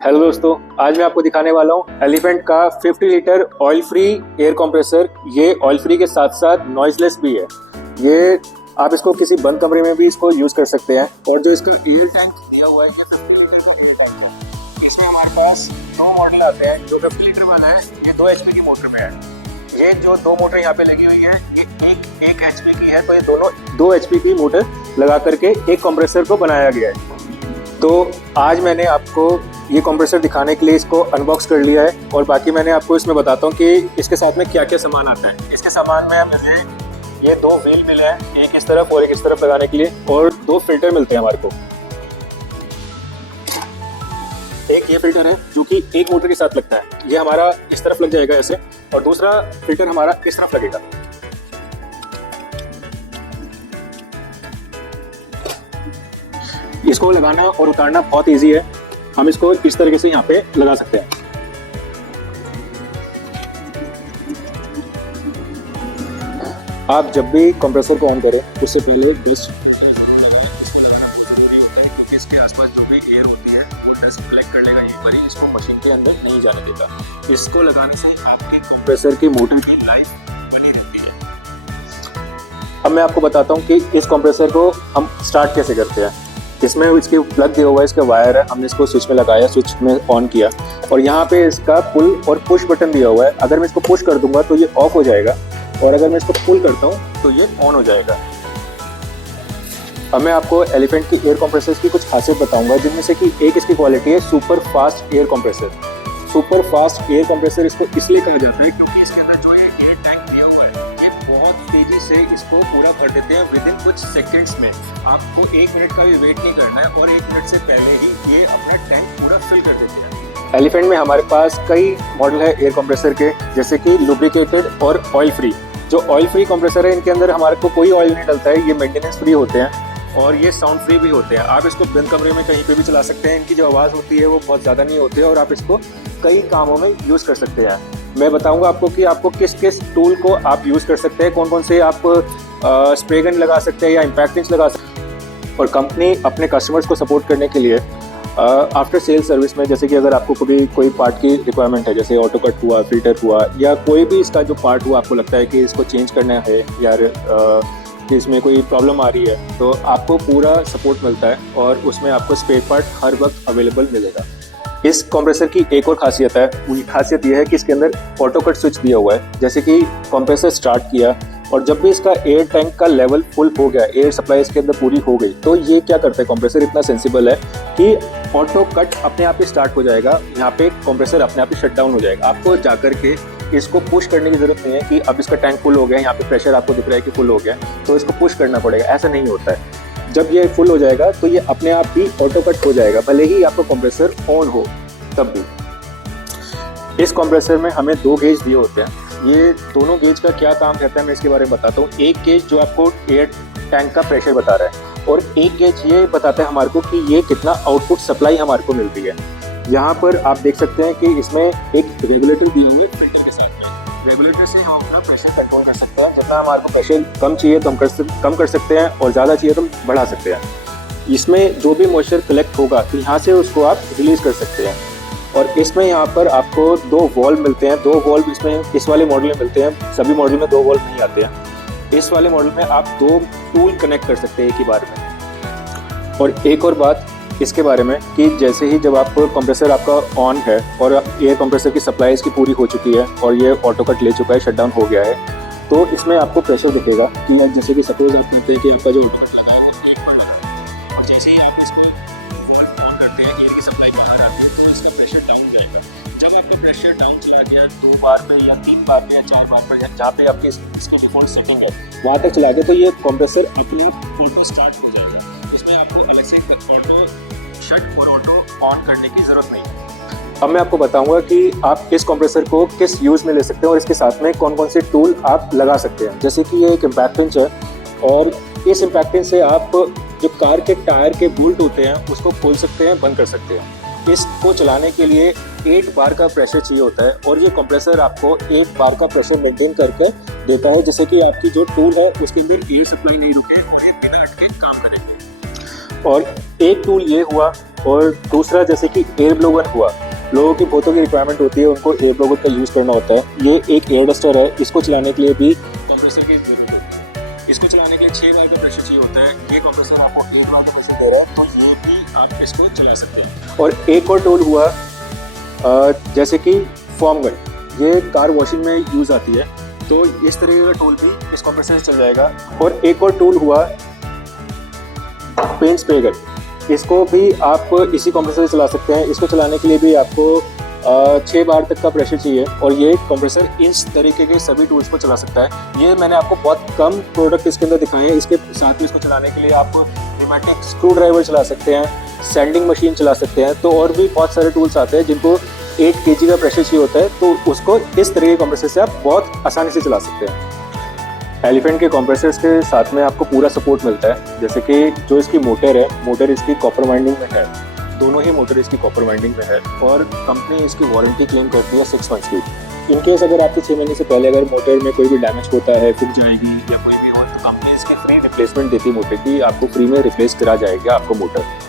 Hello दोस्तों, आज मैं आपको दिखाने वाला हूँ एलिफेंट का 50 litre oil free air compressor. ये ऑयल फ्री के साथ साथ नॉइजलेस भी है। ये आप इसको किसी बंद कमरे में भी इसको यूज कर सकते हैं। और जो इसका एयर टैंक दिया हुआ है, ये 50 लीटर का एयर टैंक है। इसमें हमारे पास दो मॉडल आते हैं। जो 50 लीटर वाला है ये 2 HP की मोटर पे है। ये जो दो मोटर यहाँ पे लगी हुई है एक HP की है, तो ये दोनों 2 HP की मोटर लगा करके एक कंप्रेसर को बनाया गया है। तो आज मैंने आपको ये कंप्रेसर दिखाने के लिए इसको अनबॉक्स कर लिया है और बाकी मैंने आपको इसमें बताता हूँ कि इसके साथ में क्या क्या सामान आता है। इसके सामान में मुझे ये 2 व्हील मिले हैं, एक इस तरफ और एक इस तरफ लगाने के लिए, और 2 फिल्टर मिलते हैं हमारे को। एक ये फिल्टर है जो कि एक मोटर के साथ लगता है, ये हमारा इस तरफ लग जाएगा ऐसे, और दूसरा फिल्टर हमारा इस तरफ लगेगा। इसको लगाना और उतारना बहुत इजी है। हम इसको इस तरीके से यहाँ पे लगा सकते हैं। आप जब भी कंप्रेसर को ऑन करें उससे पहले डस्ट क्योंकि इसके आसपास जो भी एयर होती है वो डस्ट कलेक्ट कर लेगा यहीं पर ही, इसको मशीन के अंदर नहीं जाने देता। इसको लगाने से आपके कंप्रेसर की मोटर की लाइफ बनी रहती है। अब मैं आपको बताता हूँ कि इस कंप्रेसर को हम स्टार्ट कैसे करते हैं। इसमें इसके प्लग दिया हुआ है, इसका वायर है, हमने इसको स्विच में लगाया, स्विच में ऑन किया, और यहाँ पे इसका पुल और पुश बटन दिया हुआ है। अगर मैं इसको पुश कर दूंगा तो ये ऑफ हो जाएगा, और अगर मैं इसको पुल करता हूँ तो ये ऑन हो जाएगा। अब मैं आपको एलिफेंट की एयर कंप्रेसर्स की कुछ खासियत बताऊंगा, जिनमें से कि एक इसकी क्वालिटी है super fast air compressor. Super fast air compressor इसको इसलिए कहा जाता है क्योंकि इसके अंदर जो ये एयर टैंक दिया हुआ है ये बहुत तेजी से इसको पूरा भर देते हैं विद इन कुछ सेकेंड्स में। आपको 1 मिनट का भी वेट नहीं करना है और 1 मिनट से पहले ही ये अपना टैंक पूरा फिल कर देते हैं। एलिफेंट में हमारे पास कई मॉडल है एयर कंप्रेसर के, जैसे कि लुब्रिकेटेड और ऑयल फ्री। जो ऑयल फ्री कंप्रेसर है इनके अंदर हमारे को कोई ऑयल नहीं डलता है, ये मेंटेनेंस फ्री होते हैं और ये साउंड फ्री भी होते हैं। आप इसको बंद कमरे में कहीं पे भी चला सकते हैं। इनकी जो आवाज़ होती है वो बहुत ज़्यादा नहीं होती है और आप इसको कई कामों में यूज़ कर सकते हैं। मैं बताऊंगा आपको कि आपको किस किस टूल को आप यूज़ कर सकते हैं, कौन कौन से आप स्प्रे गन लगा सकते हैं या इम्पैक्ट पिंच लगा सकते हैं। और कंपनी अपने कस्टमर्स को सपोर्ट करने के लिए आफ्टर सेल सर्विस में, जैसे कि अगर आपको कभी कोई पार्ट की रिक्वायरमेंट है, जैसे ऑटो कट हुआ, फिल्टर हुआ, या कोई भी इसका जो पार्ट हुआ आपको लगता है कि इसको चेंज करना है या इसमें कोई प्रॉब्लम आ रही है, तो आपको पूरा सपोर्ट मिलता है और उसमें आपको स्पेयर पार्ट हर वक्त अवेलेबल मिलेगा। इस कंप्रेसर की एक और खासियत है, वो खासियत ये है कि इसके अंदर ऑटो कट स्विच दिया हुआ है। जैसे कि कंप्रेसर स्टार्ट किया और जब भी इसका एयर टैंक का लेवल फुल हो गया, एयर सप्लाई इसके अंदर पूरी हो गई, तो ये क्या करता है, कंप्रेसर इतना सेंसिबल है कि ऑटो कट अपने आप ही स्टार्ट हो जाएगा। यहाँ पे कंप्रेसर अपने आप ही शट डाउन हो जाएगा। आपको जाकर के इसको पुश करने की जरूरत नहीं है कि अब इसका टैंक फुल हो गया, यहाँ पे प्रेशर आपको दिख रहा है कि फुल हो गया तो इसको पुश करना पड़ेगा, ऐसा नहीं होता है। जब ये फुल हो जाएगा तो ये अपने आप ही ऑटो कट हो जाएगा, भले ही आपका कंप्रेसर ऑन हो तब भी। इस कंप्रेसर में हमें 2 गेज दिए होते हैं। ये दोनों गेज का क्या काम रहता है मैं इसके बारे में बताता हूँ। एक गेज जो आपको एयर टैंक का प्रेशर बता रहा है और एक गेज ये बताता है हमारे को कि ये कितना आउटपुट सप्लाई हमारे को मिलती है। यहाँ पर आप देख सकते हैं कि इसमें एक रेगुलेटर दिया हुआ है फिल्टर के साथ में। रेगुलेटर से हम अपना प्रेशर कंट्रोल कर सकते हैं। जितना हमारे को प्रेशर कम चाहिए तो हम कम कर सकते हैं और ज़्यादा चाहिए तो हम बढ़ा सकते हैं। इसमें जो भी मॉइस्चर कलेक्ट होगा तो यहाँ से उसको आप रिलीज़ कर सकते हैं। और इसमें यहाँ पर आपको 2 वॉल्व मिलते हैं। 2 वॉल्व इसमें इस वाले मॉडल में मिलते हैं, सभी मॉडल में 2 वॉल्व नहीं आते हैं। इस वाले मॉडल में आप 2 टूल कनेक्ट कर सकते हैं एक ही बार में। और एक और बात इसके बारे में कि जैसे ही जब आपको कंप्रेसर आपका ऑन है और एयर कंप्रेसर की सप्लाई इसकी पूरी हो चुकी है और ये ऑटो कट ले चुका है, शट डाउन हो गया है, तो इसमें आपको प्रेशर दिखेगा कि जैसे कि सपोज आप कहते हैं कि आपका जो ऑटो कट है और जैसे ही आप इसको ऑन करते हैं, एयर की सप्लाई बाहर आती है तो इसका प्रेशर डाउन जाएगा। जब आपका प्रेशर डाउन चला गया 2 बार पे या 3 बार पे या 4 बार पे, जहाँ पे आपकी इसकी डिफॉल्ट सेटिंग है वहाँ तक चला गया, तो ये कंप्रेसर अपने आप ऑटो स्टार्ट हो जाएगा। इसमें आपको अलग से ऑटो शट और ऑटो ऑन करने की ज़रूरत नहीं है। अब मैं आपको बताऊंगा कि आप इस कंप्रेसर को किस यूज़ में ले सकते हैं और इसके साथ में कौन कौन से टूल आप लगा सकते हैं। जैसे कि ये एक इम्पैक्ट पिंच है और इस इम्पैक्ट पिंच से आप जो कार के टायर के बोल्ट होते हैं उसको खोल सकते हैं, बंद कर सकते हैं। इसको चलाने के लिए 8 बार का प्रेशर चाहिए होता है और ये कंप्रेसर आपको 8 बार का प्रेशर मेंटेन करके देता है, जिससे कि आपकी जो टूल है उसके अंदर एयर सप्लाई नहीं रुके और ये बिना अटके काम करे। और एक टूल ये हुआ और दूसरा जैसे कि एयर ब्लोवर हुआ, लोगों की बहुतों की रिक्वायरमेंट होती है, उनको एयर ब्लोवर का यूज़ करना होता है। ये एक एयर डस्टर है, इसको चलाने के लिए भी कंप्रेसर की जरूरत होती है। इसको चलाने के लिए 6 बार का प्रेशर चाहिए होता है। ये कंप्रेसर आपको 1 बार का प्रेशर दे रहा है, तो ये भी आप इसको चला सकते हैं। और एक और टूल हुआ जैसे कि फोम गन, ये कार वॉशिंग में यूज़ आती है, तो इस तरीके का टूल भी इस कंप्रेसर से चल जाएगा। और एक और टूल हुआ पेंट स्प्रे गन, इसको भी आप इसी कंप्रेसर से चला सकते हैं। इसको चलाने के लिए भी आपको 6 बार तक का प्रेशर चाहिए, और ये कंप्रेसर इस तरीके के सभी टूल्स को चला सकता है। ये मैंने आपको बहुत कम प्रोडक्ट इसके अंदर दिखाए हैं। इसके साथ में इसको चलाने के लिए आप न्यूमेटिक स्क्रू ड्राइवर चला सकते हैं, सैंडिंग मशीन चला सकते हैं, तो और भी बहुत सारे टूल्स आते हैं जिनको 8 kg का प्रेशर चाहिए होता है, तो उसको इस तरह के कंप्रेसर से आप बहुत आसानी से चला सकते हैं। एलिफेंट के कंप्रेसर्स के साथ में आपको पूरा सपोर्ट मिलता है, जैसे कि जो इसकी मोटर है, मोटर इसकी कॉपर वाइंडिंग में है, दोनों ही मोटर इसकी कॉपर वाइंडिंग में है, और कंपनी इसकी वारंटी क्लेम करती है 6 मंथ्स की। इनकेस अगर आपके 6 महीने से पहले अगर मोटर में कोई भी डैमेज होता है, फूट जाएगी या कोई भी हो, तो कंपनी इसकी फ्री रिप्लेसमेंट देती है मोटर की, आपको फ्री में रिप्लेस करा जाएगा आपको मोटर।